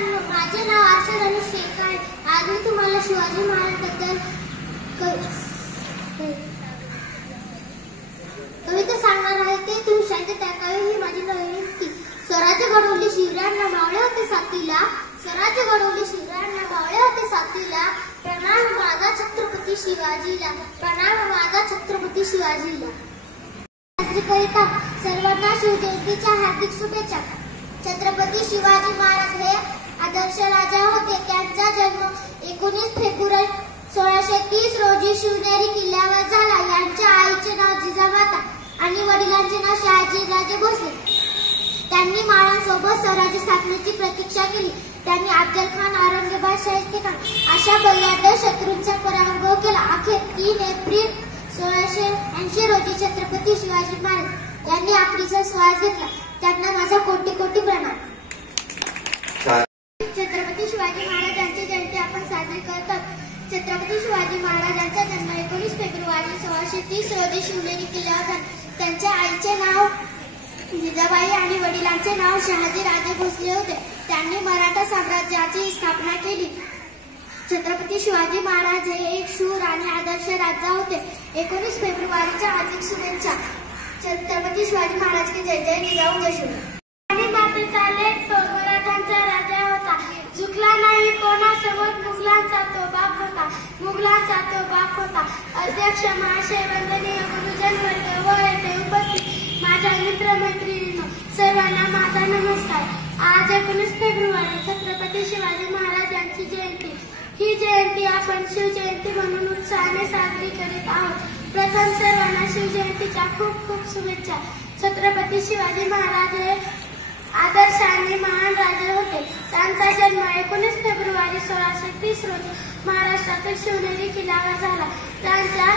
मित्रांनो, माझे नाव आशा रमेश शेख आहे. आज मी तुम्हाला शिवाजी महाराजांबद्दल कविता सांगणार आहे. ते तुम्ही शांतता ऐकावी ही माझी विनंती. स्वराज्य घडवले शिवरायांना मावळे होते साथीला. स्वराज्य घडवले शिवरायांना मावळे होते साथीला. प्रणाम माझा छत्रपती शिवाजीला. प्रणाम माझा छत्रपती शिवाजीला. साजरी करिता सर्वांना शिवजयंतीच्या हार्दिक शुभेच्छा. छत्रपती शिवाजी महाराज हे आदर्श राजा होते. त्यांचा जन्म 19 फेब्रुवारी 1630 रोजी शिवनेरी किल्ल्यावर झाला. यांच्या आईचे नाव जिजामाता आणि वडिलांचे नाव शहाजीराजे भोसले. त्यांनी महाराजांसोबत स्वराज्य स्थापनेची प्रतीक्षा केली. त्यांनी अफजल खान, औरंगजेब, शाहिस्तेखान अशा बलाढ्य शत्रूंचा पराभव केला. अखेर 3 एप्रिल 1680 रोजी छत्रपती शिवाजी महाराज यांनी आपलीचा श्वास घेतला. त्यांना माझा कोटी कोटी प्रणाम. छत्रपती शिवाजी महाराजांची जयंती आपण साजरी करतात. छत्रपती शिवाजी महाराजांचा जन्म 19 फेब्रुवारी 1630 रोजी शिवनेरी किल्ल्यावर झाला. त्यांच्या आईचे नाव जिजाबाई आणि वडिलांचे नाव शहाजीराजे भोसले होते. त्यांनी मराठा साम्राज्याची स्थापना केली. छत्रपती शिवाजी महाराज हे एक शूर आणि आदर्श राजा होते. 19 फेब्रुवारीच्या हार्दिक शुभेच्छा. छत्रपती शिवाजी महाराज की जय जय. निजाम जय शिवराय. आणि मातेचा लेक तो मराठ्यांचा राजा होता. चुकला नाही कोणासमोर मुघलांचा तो बाप होता. मुघलांचा तो बाप होता. अध्यक्ष महाशय, वंदनीय गुरुजन वर्ग व येथे उपस्थित माझ्या मित्रमैत्रिणींनो, सर्वांना माझा नमस्कार. आज 19 फेब्रुवारी छत्रपती शिवाजी महाराज यांची जयंती. ही जयंती आपण शिवजयंती म्हणून उत्साहाने साजरी करीत आहोत. प्रथम सर्वांना शिवजयंतीच्या खूप खूप शुभेच्छा. छत्रपती शिवाजी महाराज हे आदर्श आणि महान राजे होते. त्यांचा जन्म 19 फेब्रुवारी 1630 रोजी महाराष्ट्रातील शिवनेरी किल्ल्यावर झाला. त्यांच्या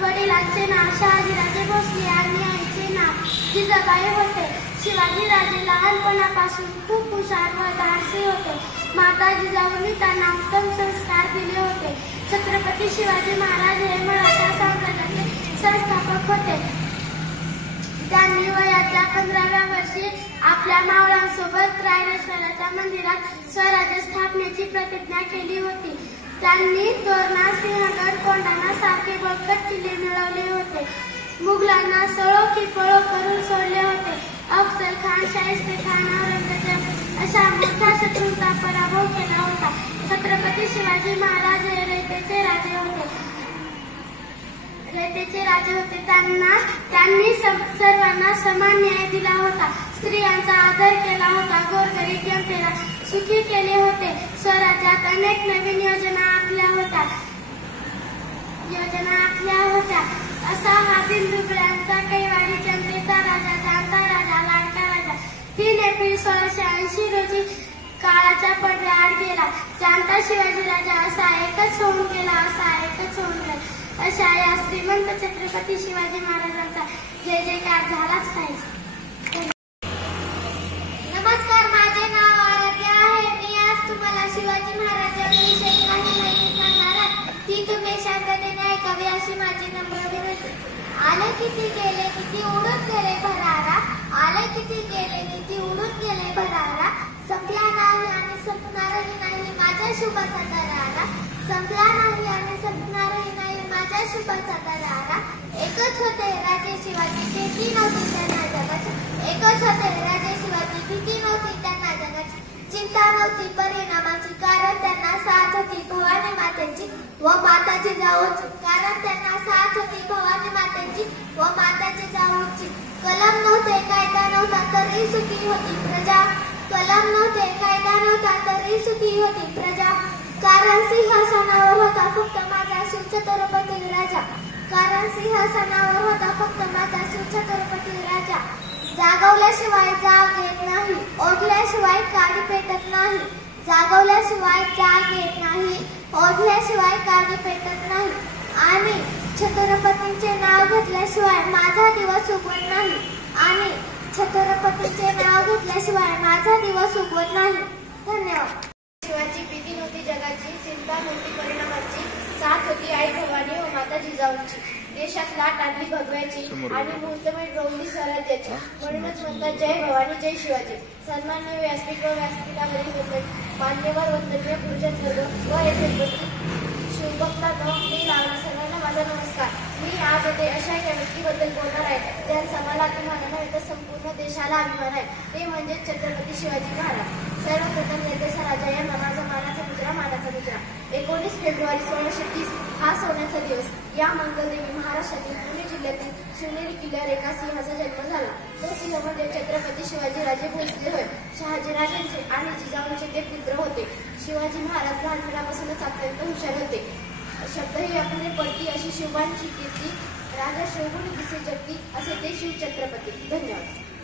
वडिलांचे नाव शहाजीराजे भोसले आणि आईचे नाव जिजाबाई होते. शिवाजीराजे लहानपणापासून खूप हुशार व धाडसी होते. माता जिजाऊंनी त्यांना उत्तम संस्कार दिले होते. छत्रपती शिवाजी महाराज हे मराठा साम्राज्याचे संस्थापक होते. त्यांनी वयाच्या 15व्या वर्षी आपल्या मावळ्यांसोबत रायरेश्वराच्या मंदिरात स्वराज्य स्थापनेची प्रतिज्ञा केली होती. त्यांनी तोरणा, सिंहगड, कोंढाणा सारखे बळकट किल्ले मिळवले होते. मुघलांना सळो की पळो करून सोडले होते. अफजल खान, शाहिस्तेखान, औरंगजेब अशा मोठ्या शत्रूंचा पराभव केला होता. छत्रपती शिवाजी महाराज हे रयतेचे राजे होते. त्यांनी सर्वांना समान न्याय दिला होता. स्त्रियांचा आदर केला होता. गोरगरीब जनतेला सुखी केले होते. स्वराज्यात अनेक नवीन योजना आखल्या होत्या. असा हा बिंदुकड्यांचा कैवारी जनतेचा राजा, जाणता राजा, लाडका राजा 3 एप्रिल 1680 रोजी काळाच्या पडद्याआड गेला. जाणता शिवाजी राजा असा एकच होऊन गेला. अशा या श्रीमंत छत्रपती शिवाजी महाराजांचा जय जयकार झालाच पाहिजे. नमस्कार, माझे नाव आराध्य आहे. मी आज तुम्हाला शिवाजी महाराजांविषयी काही माहिती सांगणार आहे. ती तुम्ही शांततेने ऐकावी अशी माझी नम्र विनंती. आले किती गेले किती उडून गेले भरारा. आले किती गेले किती उडून गेले भरारा. संपला नाही आणि संपणारही नाही माझ्या शुभाचा दरारा. संपला नाही आणि संपणारही नाही माझ्या शुभाचा दरारा. एकच होते राजे शिवाजी, भीती नव्हती त्यांना जगाची. एकच होते राजे शिवाजी, भीती नव्हती त्यांना जगाची. चिंता नव्हती परिणामाची, कारण त्यांना साथ होती भवानी मातेची व माता जिजाऊची. कारण त्यांना साथ होती भवानी मातेची व माता जिजाऊची. कलम नव्हते, कायदा नव्हता, तरी सुखी होती प्रजा. कलम नव्हते, कायदा नव्हता, तरी सुखी होती प्रजा. कारण सिंहासनावर होता फक्त माझा शिवछत्रपती राजा. कारण सिंहासनावर होता फक्त माझा शिवछत्रपती राजा. जागवल्याशिवाय जाग येत नाही, ओढल्याशिवाय काडी पेटत नाही. जागवल्याशिवाय जाग येत नाही, ओढल्याशिवाय काडी पेटत नाही. आणि छत्रपतींचे नाव घेतल्याशिवाय माझा दिवस उगवत नाही. आणि छत्रपतींचे नाव घेतल्याशिवाय माझा दिवस उगवत नाही. धन्यवाद. शिवाची भीती नव्हती जगाची, चिंता नव्हती परिणामाची. साथ होती आई भवानी व माता जिजाऊची. देशात लाट आणली भगव्याची आणि मुहूर्तमेढ रोवली स्वराज्याची. म्हणूनच म्हणतात जय भवानी जय शिवाजी. सन्माननीय व्यासपीठ व व्यासपीठावरील मान्यवर वंदनीय गुरुजन वर्ग व येथे शिवभक्तांनो, मी लावणा सर्वांना माझा नमस्कार. मी आज येथे अशा एका व्यक्तीबद्दल बोलणार आहे ज्यांचा मला अभिमान नाही तर संपूर्ण देशाला अभिमान आहे. ते म्हणजे छत्रपती शिवाजी महाराज. सर्वप्रथम निर्देशा राजा यांना माझा मानाचा मुद्रा. 19 फेब्रुवारी 1630 हा सोन्याचा दिवस. या मंगलदेवी महाराष्ट्रातील पुणे जिल्ह्यातील शिवनेरी किल्ल्यावर एका सिंहाचा जन्म झाला. तो सिंह म्हणजे छत्रपती शिवाजी राजे भोसले होय. शहाजीराजांचे आणि जिजाऊंचे ते पुत्र होते. शिवाजी महाराज लहानपणापासूनच अत्यंत हुशार होते. शब्दही अपुरे पडती अशी शिवबांची कीर्ती. राजा शिवगुणी दिसे जगती असे ते शिव छत्रपती. धन्यवाद.